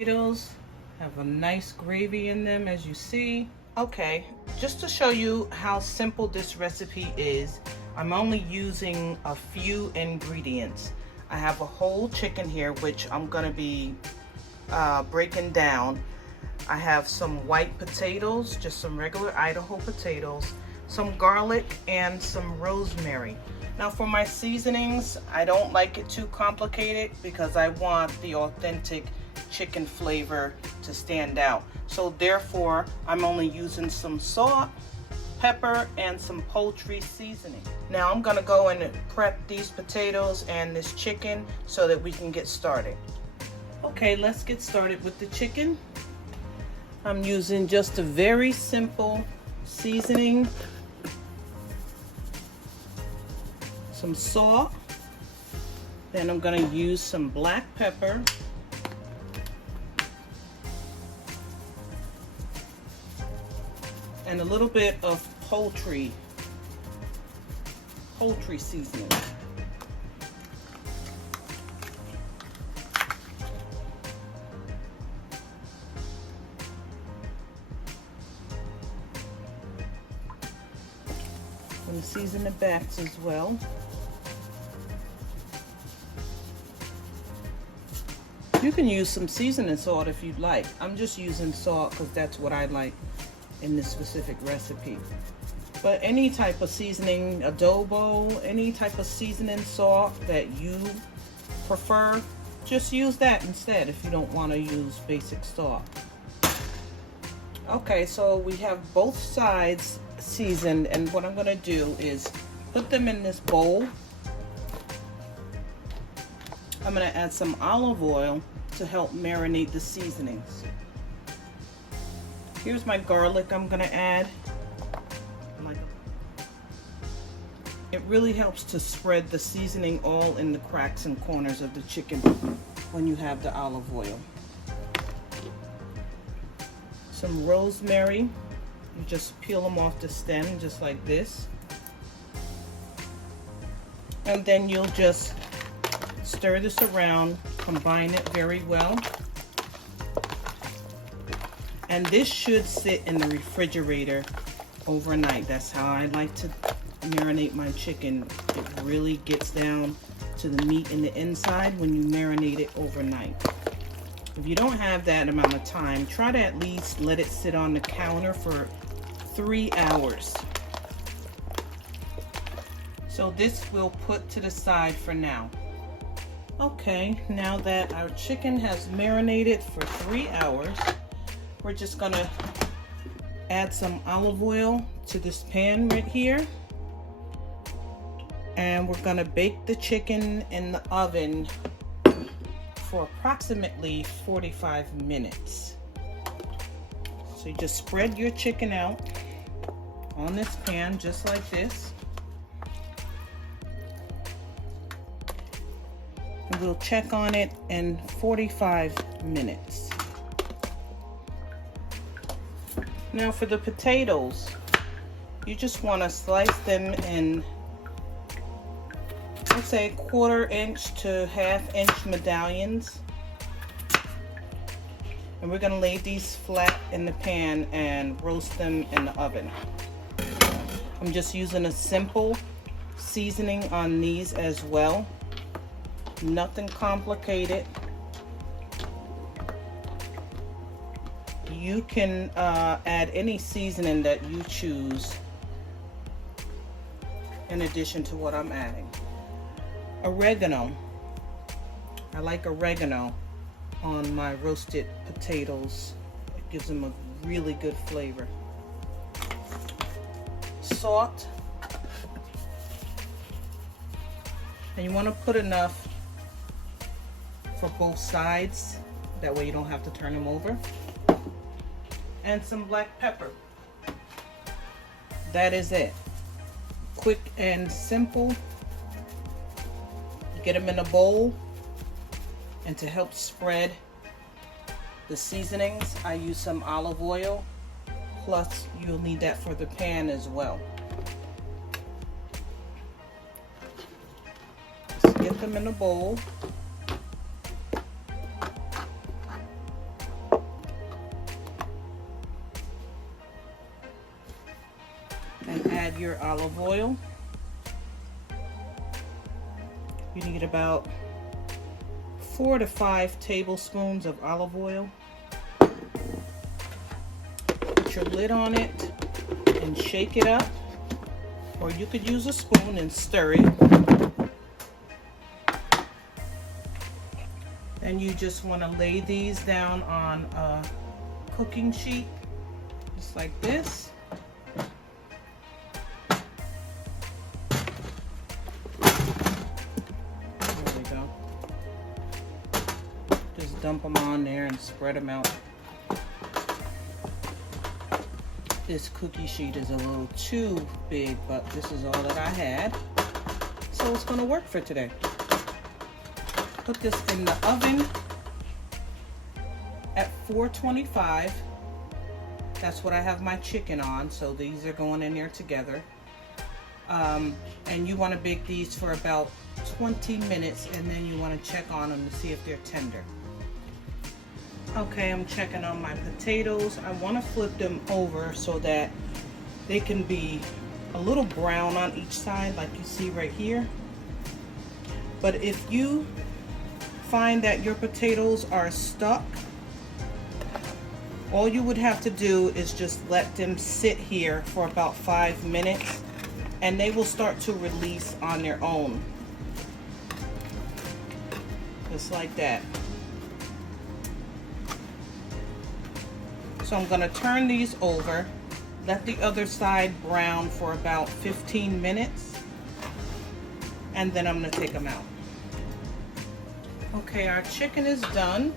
Potatoes have a nice gravy in them, as you see. Okay, just to show you how simple this recipe is, I'm only using a few ingredients. I have a whole chicken here, which I'm gonna be breaking down. I have some white potatoes, just some regular Idaho potatoes, some garlic, and some rosemary. Now for my seasonings, I don't like it too complicated because I want the authentic chicken flavor to stand out. So therefore, I'm only using some salt, pepper, and some poultry seasoning. Now I'm gonna go and prep these potatoes and this chicken so that we can get started. Okay, let's get started with the chicken. I'm using just a very simple seasoning. Some salt. Then I'm gonna use some black pepper. And a little bit of poultry seasoning. I'm going to season the backs as well. You can use some seasoning salt if you'd like. I'm just using salt because that's what I like in this specific recipe. But any type of seasoning, adobo, any type of seasoning salt that you prefer, just use that instead if you don't want to use basic salt. Okay, so we have both sides seasoned, and what I'm going to do is put them in this bowl. I'm going to add some olive oil to help marinate the seasonings. Here's my garlic I'm going to add. It really helps to spread the seasoning all in the cracks and corners of the chicken when you have the olive oil. Some rosemary. You just peel them off the stem just like this. And then you'll just stir this around, combine it very well. And this should sit in the refrigerator overnight. That's how I like to marinate my chicken. It really gets down to the meat in the inside when you marinate it overnight. If you don't have that amount of time, try to at least let it sit on the counter for 3 hours. So this we'll put to the side for now. Okay, now that our chicken has marinated for 3 hours, we're just gonna add some olive oil to this pan right here. And we're gonna bake the chicken in the oven for approximately 45 minutes. So you just spread your chicken out on this pan just like this. And we'll check on it in 45 minutes. Now for the potatoes, you just want to slice them in, let's say, 1/4 inch to 1/2 inch medallions. And we're going to lay these flat in the pan and roast them in the oven. I'm just using a simple seasoning on these as well. Nothing complicated. You can add any seasoning that you choose in addition to what I'm adding. Oregano. I like oregano on my roasted potatoes. It gives them a really good flavor. Salt. And you want to put enough for both sides. That way you don't have to turn them over. And some black pepper. That is it. Quick and simple. Get them in a bowl. And to help spread the seasonings, I use some olive oil. Plus, you'll need that for the pan as well. Just get them in a bowl. add your olive oil. You need about 4 to 5 tablespoons of olive oil. Put your lid on it and shake it up, or you could use a spoon and stir it. And you just want to lay these down on a cooking sheet, just like this. There we go. Just dump them on there and spread them out. This cookie sheet is a little too big, but this is all that I had, so it's going to work for today. Put this in the oven at 425. That's what I have my chicken on, so these are going in there together. And you want to bake these for about 20 minutes, and then you want to check on them to see if they're tender. Okay, I'm checking on my potatoes. I want to flip them over so that they can be a little brown on each side, like you see right here. But if you find that your potatoes are stuck, all you would have to do is just let them sit here for about 5 minutes, and they will start to release on their own. Just like that. So I'm going to turn these over, let the other side brown for about 15 minutes, and then I'm going to take them out. Okay, our chicken is done.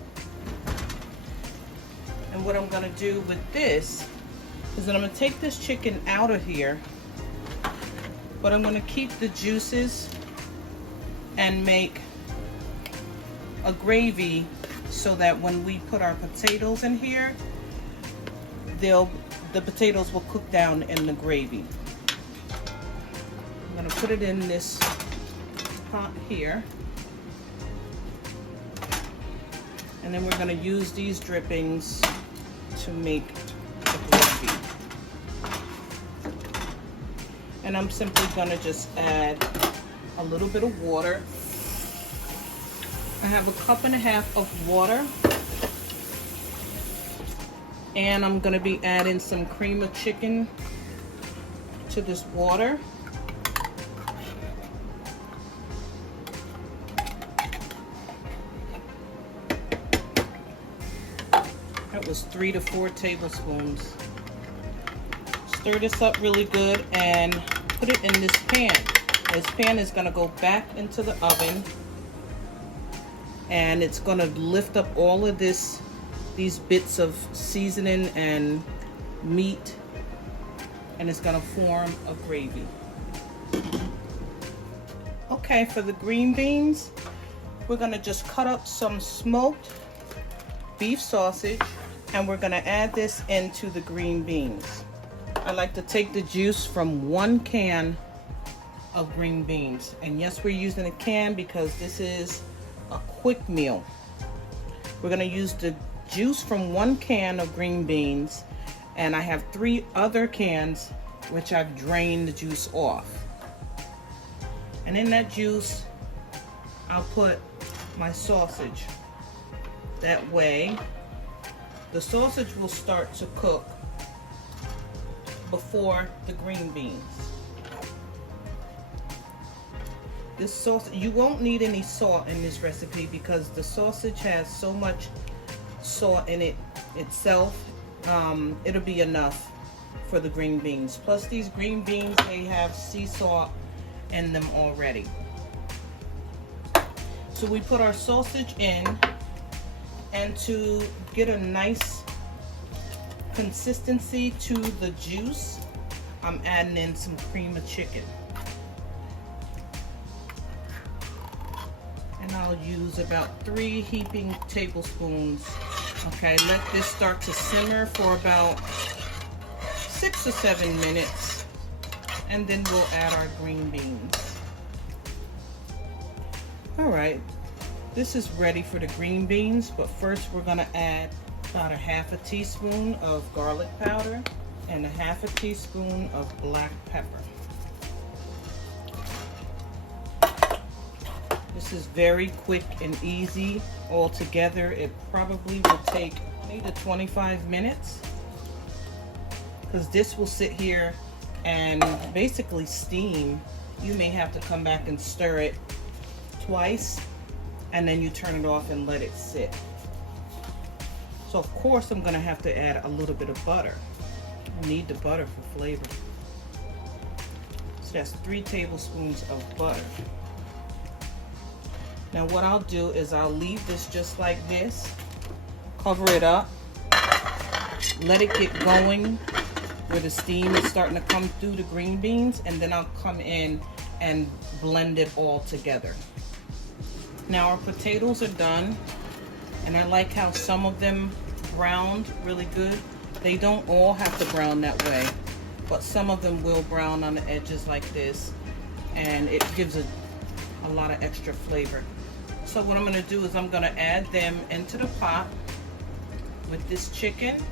And what I'm going to do with this is that I'm going to take this chicken out of here, but I'm going to keep the juices and make a gravy so that when we put our potatoes in here, the potatoes will cook down in the gravy. I'm going to put it in this pot here. And then we're going to use these drippings to make the gravy. And I'm simply going to just add a little bit of water. I have 1.5 cups of water. And I'm going to be adding some cream of chicken to this water. That was 3 to 4 tablespoons. Stir this up really good and put it in this pan. This pan is going to go back into the oven, and it's going to lift up all of these bits of seasoning and meat, and it's going to form a gravy. Okay, for the green beans, we're going to just cut up some smoked beef sausage, and we're going to add this into the green beans. I like to take the juice from 1 can of green beans, and yes, we're using a can because this is a quick meal. We're going to use the juice from 1 can of green beans, and I have 3 other cans which I've drained the juice off. And in that juice, I'll put my sausage. That way, the sausage will start to cook before the green beans. This sauce, you won't need any salt in this recipe because the sausage has so much salt in it itself. It'll be enough for the green beans. Plus these green beans, they have sea salt in them already. So we put our sausage in, and to get a nice consistency to the juice, I'm adding in some cream of chicken. And I'll use about 3 heaping tablespoons. Okay, let this start to simmer for about 6 or 7 minutes, and then we'll add our green beans. All right, this is ready for the green beans, but first we're gonna add about 1/2 teaspoon of garlic powder. and a half a teaspoon of black pepper. This is very quick and easy. Altogether, it probably will take 20 to 25 minutes because this will sit here and basically steam. You may have to come back and stir it twice, and then you turn it off and let it sit. So of course I'm gonna have to add a little bit of butter. I need the butter for flavor. So that's 3 tablespoons of butter. Now what I'll do is I'll leave this just like this, cover it up, let it get going where the steam is starting to come through the green beans, and then I'll come in and blend it all together. Now our potatoes are done, and I like how some of them browned really good. They don't all have to brown that way, but some of them will brown on the edges like this, and it gives a lot of extra flavor. So what I'm going to do is I'm going to add them into the pot with this chicken,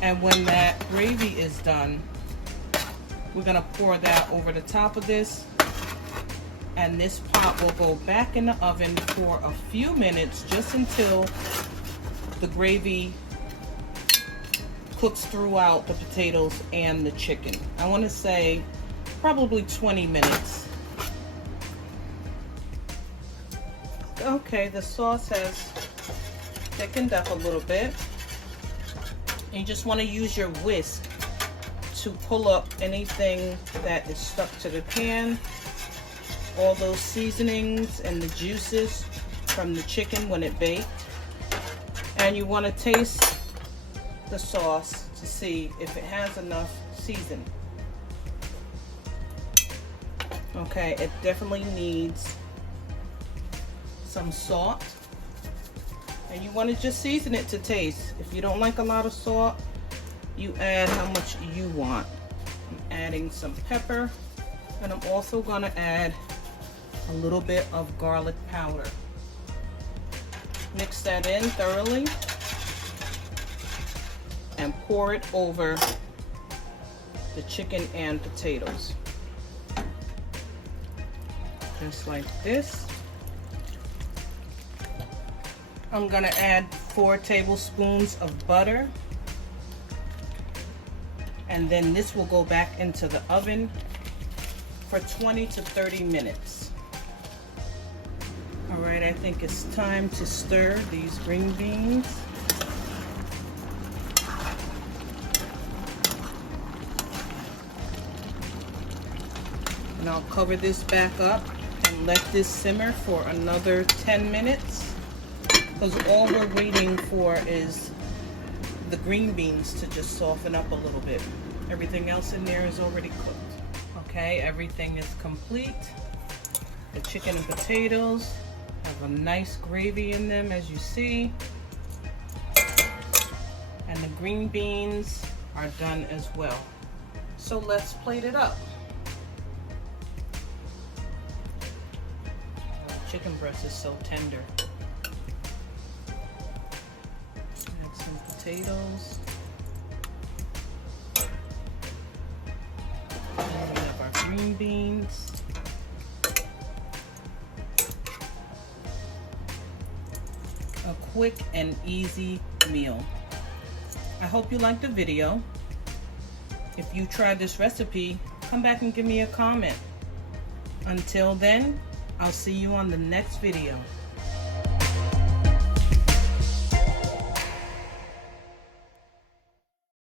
and when that gravy is done, we're going to pour that over the top of this, and this pot will go back in the oven for a few minutes, just until the gravy cooks throughout the potatoes and the chicken. I want to say probably 20 minutes. Okay, the sauce has thickened up a little bit. You just want to use your whisk to pull up anything that is stuck to the pan, all those seasonings and the juices from the chicken when it baked. And you want to taste the sauce to see if it has enough seasoning. Okay, it definitely needs some salt, and you want to just season it to taste. If you don't like a lot of salt, you add how much you want. I'm adding some pepper, and I'm also going to add a little bit of garlic powder. Mix that in thoroughly and pour it over the chicken and potatoes. Just like this. I'm gonna add 4 tablespoons of butter, and then this will go back into the oven for 20 to 30 minutes. All right, I think it's time to stir these green beans. And I'll cover this back up and let this simmer for another 10 minutes. Because all we're waiting for is the green beans to just soften up a little bit. Everything else in there is already cooked. Okay, everything is complete. The chicken and potatoes have a nice gravy in them, as you see. And the green beans are done as well. So let's plate it up. The chicken breast is so tender. Add some potatoes. And we have our green beans. A quick and easy meal. I hope you liked the video. If you tried this recipe, come back and give me a comment. Until then, I'll see you on the next video.